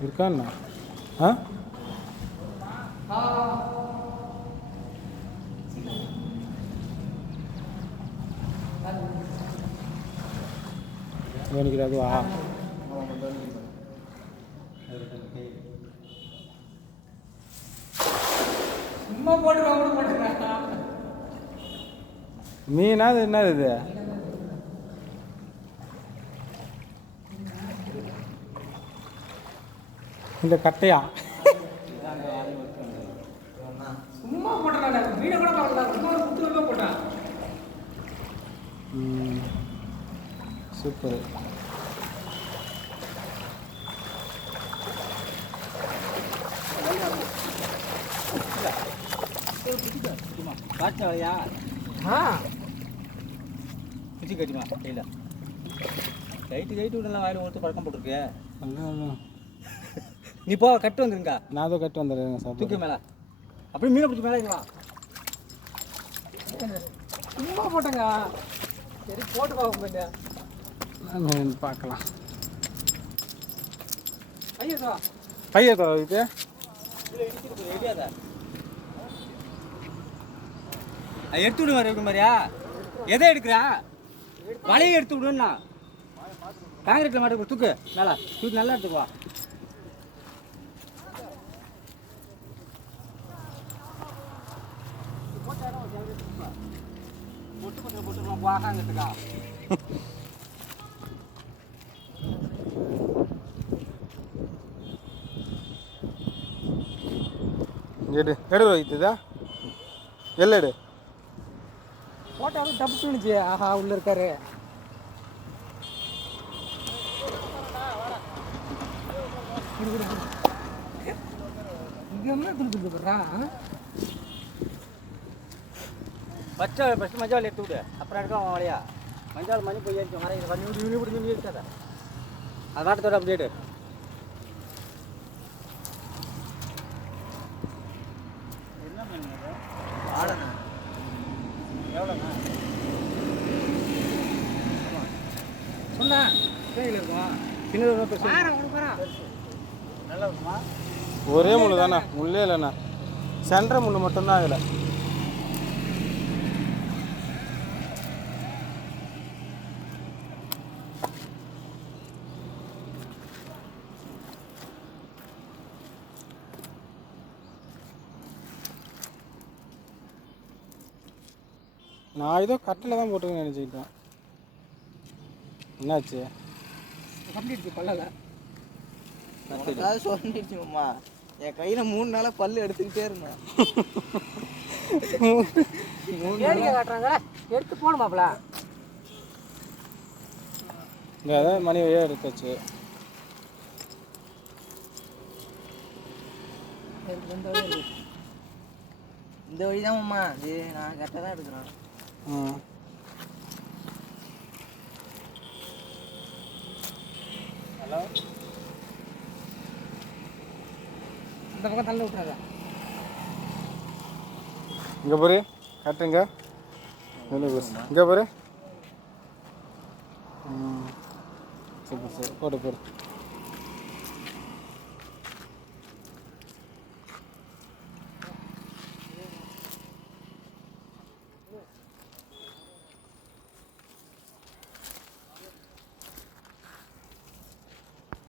இருக்காண்ணா ஆ கவனிக்கிற அதுவா சும்மா போட்டு மீனா அது என்னது இது இந்த கட்டையா சும்மா போட்டேன் மீனை கூட போட்டான் சூப்பர் காய்ச்சலையா பிச்சு கட்டிமா கையில் கைட்டு விடலாம் வாயில் ஒருத்தர் பழக்கம் போட்டிருக்கு நீ போ கட்டு வந்துருங்க நான் அதை கட்டு வந்துடுறேன் சார் தூக்கி மேலே அப்படியே மீனை பிடிச்சி மேலே இருக்கலாம் சும்மா போட்டேங்க சரி போட்டு பார்ப்போம் பார்க்கலாம் ஐயோ பைய இது ரெடியாதா எடுத்து விடு மாதிரி எப்படி மாதிரியா எதை எடுக்கிறா வலையை எடுத்து விடுன்னா காங்கிரீட்டில் மாட்டு தூக்கு நல்லா தூக்கி நல்லா எடுத்துக்குவா போட்டு வாக்காங்கட்டுக்கா எடு வைத்துதா எல்லடு போட்டாலும் டப்பு தூணுச்சு ஆஹா உள்ள இருக்காரு இங்க என்ன துடுத்து போடுறா ஃபஸ்ட்டு மஞ்சாவளி எடுத்து விடு அப்புறம் எடுக்க அவன் வலையா மஞ்சாவளி மணி போய் ஏறிக்கும் வர பண்ணி இருக்காத அது வாட்டத்தோட அப்படியே எடு என்ன பண்ணுங்க ஆடண்ணா எவ்வளோண்ணா சொன்னா கையில் இருக்கும் சின்னது நல்லா இருக்குமா ஒரே முள் தானே முள்ளே இல்லைண்ணா சென்ட்ர முள் மட்டும்தான் அதில் நான் ஏதோ கட்டில் தான் போட்டுக்கன்னு நினச்சிக்கிட்டேன் என்னாச்சு கட்டிடுச்சு பல்லல சொல்லிடுச்சுமா என் கையில் 3 நாளாக பல்லு எடுத்துக்கிட்டே இருந்தேன் வேடிக்கை காட்டுறாங்க எடுத்து போகணுமாப்ல இங்கே அதான் மணி வழியாக எடுத்தாச்சு இந்த வழி தான்மா இது நான் கரெக்டாக தான் எடுக்கிறேன் ஹலோ இந்த பக்கம் தள்ள விட்டுறாங்க இங்கே போரு கட்டுங்க இங்கே போரு சூப்பர் சரி போட்டு போரு